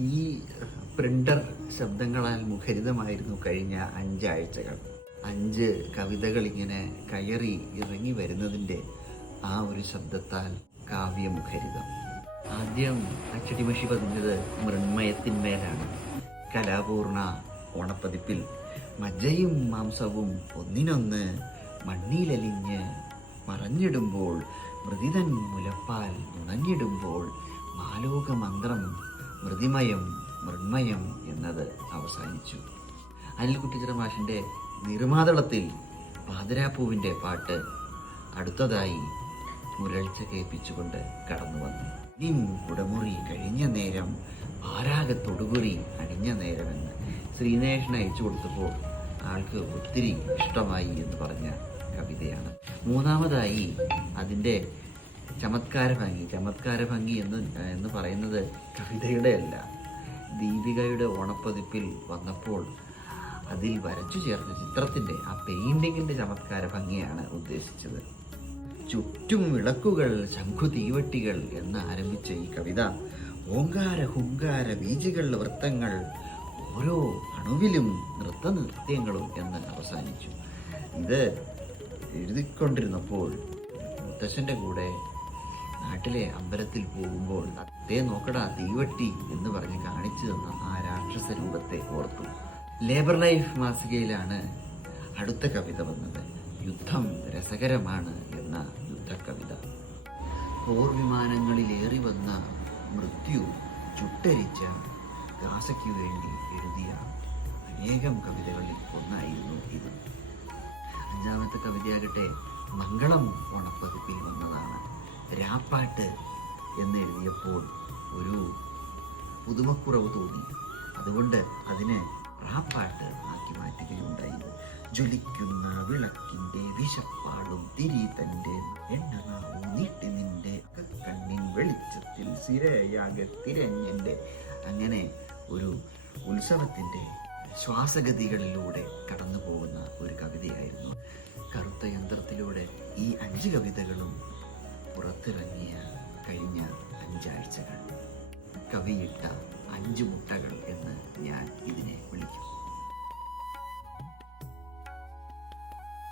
ഈ പ്രിന്റർ ശബ്ദങ്ങളാൽ മുഖരിതമായിരുന്നു കഴിഞ്ഞ 5 ആഴ്ചകൾ. 5 കവിതകൾ ഇങ്ങനെ കയറി ഇറങ്ങി വരുന്നതിൻ്റെ ആ ഒരു ശബ്ദത്താൽ കാവ്യമുഖരിതം. ആദ്യം അച്ചടിമഷി പതിഞ്ഞത് മൃണ്മയത്തിന്മേലാണ്. കലാപൂർണ ഓണപ്പതിപ്പിൽ മജ്ജയും മാംസവും ഒന്നിനൊന്ന് മണ്ണിലലിഞ്ഞ് മറഞ്ഞിടുമ്പോൾ, മൃതിതൻ മുലപ്പാൽ നുണഞ്ഞിടുമ്പോൾ, മാലോകമന്ത്രം മൃതിമയം മൃണ്മയം എന്നത് അവസാനിച്ചു. അനിൽകുട്ടിച്ചിറ മാഷിൻ്റെ നിർമാതളത്തിൽ പാതിരാപ്പൂവിൻ്റെ പാട്ട് അടുത്തതായി മുരൾച്ച കേൾപ്പിച്ചുകൊണ്ട് കടന്നു വന്നു. നിൻ കുടമുറി കഴിഞ്ഞ നേരം ആരാഗത്തൊടുകുറി അണിഞ്ഞ നേരമെന്ന് ശ്രീനേഷിന് അയച്ചു കൊടുത്തപ്പോൾ ആൾക്ക് ഒത്തിരി ഇഷ്ടമായി എന്ന് പറഞ്ഞ കവിതയാണ്. മൂന്നാമതായി അതിൻ്റെ ചമത്കാര ഭംഗി എന്ന് പറയുന്നത് കവിതയുടെ അല്ല, ദീപികയുടെ ഓണപ്പതിപ്പിൽ വന്നപ്പോൾ അതിൽ വരച്ചു ചേർത്ത ചിത്രത്തിൻ്റെ ആ പെയിൻറ്റിങ്ങിൻ്റെ ചമത്കാര ഭംഗിയാണ് ഉദ്ദേശിച്ചത്. ചുറ്റും വിളക്കുകൾ ശംഖു തീവട്ടികൾ എന്ന് ആരംഭിച്ച ഈ കവിത ഓങ്കാര ഹുങ്കാര ബീജകൾ വൃത്തങ്ങൾ ഓരോ അണുവിലും നൃത്തനൃത്യങ്ങളും എന്ന് അവസാനിച്ചു. ഇത് എഴുതിക്കൊണ്ടിരുന്നപ്പോൾ മുത്തശ്ശൻ്റെ കൂടെ നാട്ടിലെ അമ്പലത്തിൽ പോകുമ്പോൾ അതേ നോക്കടാ തീവട്ടി എന്ന് പറഞ്ഞ് കാണിച്ചു തന്ന ആ രാക്ഷസ രൂപത്തെ ഓർത്തു. ലേബർ ലൈഫ് മാസികയിലാണ് അടുത്ത കവിത വന്നത്. യുദ്ധം രസകരമാണ് എന്ന യുദ്ധക്കവിത. പോർവിമാനങ്ങളിലേറി വന്ന മൃത്യു ചുട്ടരിച്ച ഗാസയ്ക്ക് വേണ്ടി എഴുതിയ അനേകം കവിതകളിൽ ഒന്നായിരുന്നു ഇത്. 5ാമത്തെ കവിതയാകട്ടെ മംഗളം ഓണപ്പതിപ്പിൽ വന്നതാണ്. രാപ്പാട്ട് എന്നെഴുതിയപ്പോൾ ഒരു പുതുമക്കുറവ് തോന്നി. അതുകൊണ്ട് അതിന് റാപ്പാട്ട് ആക്കി മാറ്റുകയുണ്ടായി. ജ്വലിക്കുന്ന വിളക്കിൻ്റെ വിശപ്പാടും തിരി തൻ്റെ എണ്ണനാവും നീട്ടി നിന്റെ കണ്ണിൻ വെളിച്ചത്തിൽ സിരയാകെ തിരഞ്ഞെൻ്റെ, അങ്ങനെ ഒരു ഉത്സവത്തിൻ്റെ ശ്വാസഗതികളിലൂടെ കടന്നു പോകുന്ന ഒരു കവിതയായിരുന്നു. കറുത്ത യന്ത്രത്തിലൂടെ ഈ 5 കവിതകളും പുറത്തിറങ്ങിയ കഴിഞ്ഞ 5 ആഴ്ചകൾ. കവിയിട്ട 5 മുട്ടകൾ.